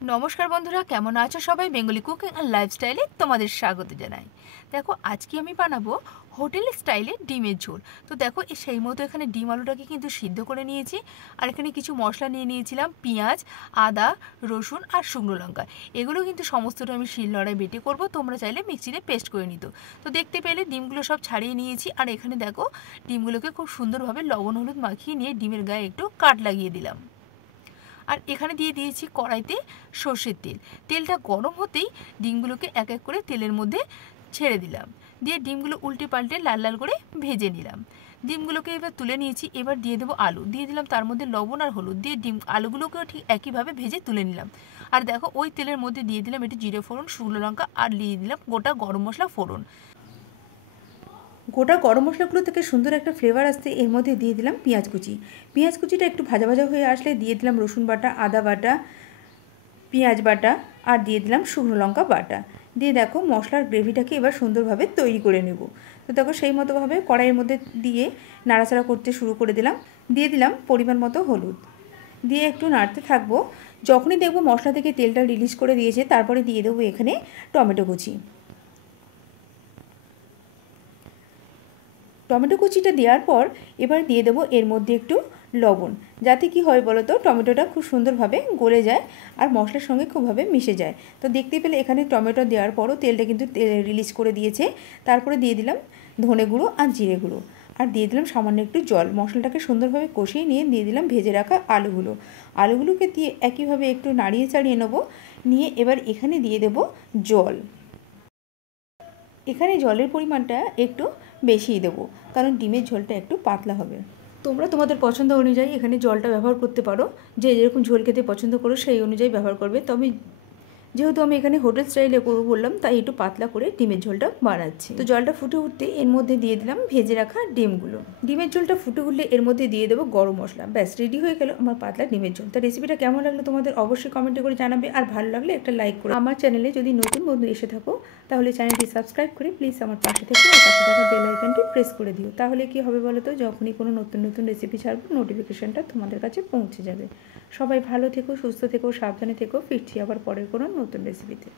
নমস্কার বন্ধুরা, কেমন আছো সবাই? বেঙ্গলি কুকিং আর লাইফস্টাইলে তোমাদের স্বাগত জানাই। দেখো, আজকে আমি বানাবো হোটেল স্টাইলে ডিমের ঝোল। তো দেখো, সেই মতো এখানে ডিম আলুটাকে কিন্তু সিদ্ধ করে নিয়েছি। আর এখানে কিছু মশলা নিয়ে নিয়েছিলাম, পেঁয়াজ, আদা, রসুন আর শুকনো লঙ্কা। এগুলো কিন্তু সমস্তটা আমি শিলনোড়ায় বেটে করব, তোমরা চাইলে মিক্সিতে পেস্ট করে নিত। তো দেখতে পেলে ডিমগুলো সব ছাড়িয়ে নিয়েছি। আর এখানে দেখো, ডিমগুলোকে খুব সুন্দরভাবে লবণ হলুদ মাখিয়ে নিয়ে ডিমের গায়ে একটু কাট লাগিয়ে দিলাম। আর এখানে দিয়ে দিয়েছি কড়াইতে সর্ষের তেল। তেলটা গরম হতেই ডিমগুলোকে এক এক করে তেলের মধ্যে ছেড়ে দিলাম, দিয়ে ডিমগুলো উল্টে পাল্টে লাল লাল করে ভেজে নিলাম। ডিমগুলোকে এবার তুলে নিয়েছি। এবার দিয়ে দেবো আলু, দিয়ে দিলাম তার মধ্যে লবণ আর হলুদ দিয়ে আলুগুলোকেও ঠিক একইভাবে ভেজে তুলে নিলাম। আর দেখো, ওই তেলের মধ্যে দিয়ে দিলাম একটু জিরে ফোড়ন, শুকনো লঙ্কা আর দিয়ে দিলাম গোটা গরম মশলা ফোড়ন। গোটা গরম মশলাগুলো থেকে সুন্দর একটা ফ্লেভার আসতে এর মধ্যে দিয়ে দিলাম পেঁয়াজ কুচি। পেঁয়াজ কুচিটা একটু ভাজা ভাজা হয়ে আসলে দিয়ে দিলাম রসুন বাটা, আদা বাটা, পেঁয়াজ বাটা আর দিয়ে দিলাম শুকনো লঙ্কা বাটা। দিয়ে দেখো, মশলার গ্রেভিটাকে এবার সুন্দরভাবে তৈরি করে নেব। তো দেখো, সেই মতোভাবে কড়াইয়ের মধ্যে দিয়ে নাড়াচাড়া করতে শুরু করে দিলাম। দিয়ে দিলাম পরিমাণ মতো হলুদ, দিয়ে একটু নাড়তে থাকবো। যখনই দেখবো মশলা থেকে তেলটা রিলিজ করে দিয়েছে, তারপরে দিয়ে দেবো এখানে টমেটো কুচি। টমেটো কুচিটা দেওয়ার পর এবার দিয়ে দেবো এর মধ্যে একটু লবণ, যাতে কি হয় বলো তো, টমেটোটা খুব সুন্দরভাবে গলে যায় আর মশলার সঙ্গে খুবভাবে মিশে যায়। তো দেখতে পেলে এখানে টমেটো দেওয়ার পরও তেলটা কিন্তু রিলিজ করে দিয়েছে। তারপরে দিয়ে দিলাম ধনে গুঁড়ো আর জিরে গুঁড়ো, আর দিয়ে দিলাম সামান্য একটু জল। মশলাটাকে সুন্দরভাবে কষিয়ে নিয়ে দিয়ে দিলাম ভেজে রাখা আলুগুলোকে দিয়ে একইভাবে একটু নাড়িয়ে চাড়িয়ে নেবো। নিয়ে এবার এখানে দিয়ে দেবো জল। এখানে জলের পরিমাণটা একটু বেশিই দেবো, কারণ ডিমের ঝোলটা একটু পাতলা হবে। তোমরা তোমাদের পছন্দ অনুযায়ী এখানে জলটা ব্যবহার করতে পারো, যে যেরকম ঝোল খেতে পছন্দ করো সেই অনুযায়ী ব্যবহার করবে। তবে যেহেতু আমি এখানে হোটেল স্টাইলে করবো বললাম, তাই একটু পাতলা করে ডিমের ঝোলটা বানাচ্ছি। তো জলটা ফুটে উঠতে এর মধ্যে দিয়ে দিলাম ভেজে রাখা ডিমগুলো। ডিমের ঝোলটা ফুটে উঠলে এর মধ্যে দিয়ে দেবো গরম মশলা। ব্যাস, রেডি হয়ে গেল আমার পাতলা ডিমের ঝোল। তো রেসিপিটা কেমন লাগলো তোমাদের অবশ্যই কমেন্টে করে জানাবে, আর ভালো লাগলে একটা লাইক করো। আমার চ্যানেলে যদি নতুন বন্ধু এসে থাকো, তাহলে চ্যানেলটি সাবস্ক্রাইব করে প্লিজ আমার পাশে থেকে আর পাশে থাকা বেল আইকনটি প্রেস করে দিও। তাহলে কি হবে বলো তো, যখনই কোনো নতুন নতুন রেসিপি ছাড়বো নোটিফিকেশনটা তোমাদের কাছে পৌঁছে যাবে। সবাই ভালো থেকো, সুস্থ থেকো, সাবধানে থেকো। ফিরছি আবার পরের কোনো নতুন রেসিপিতে।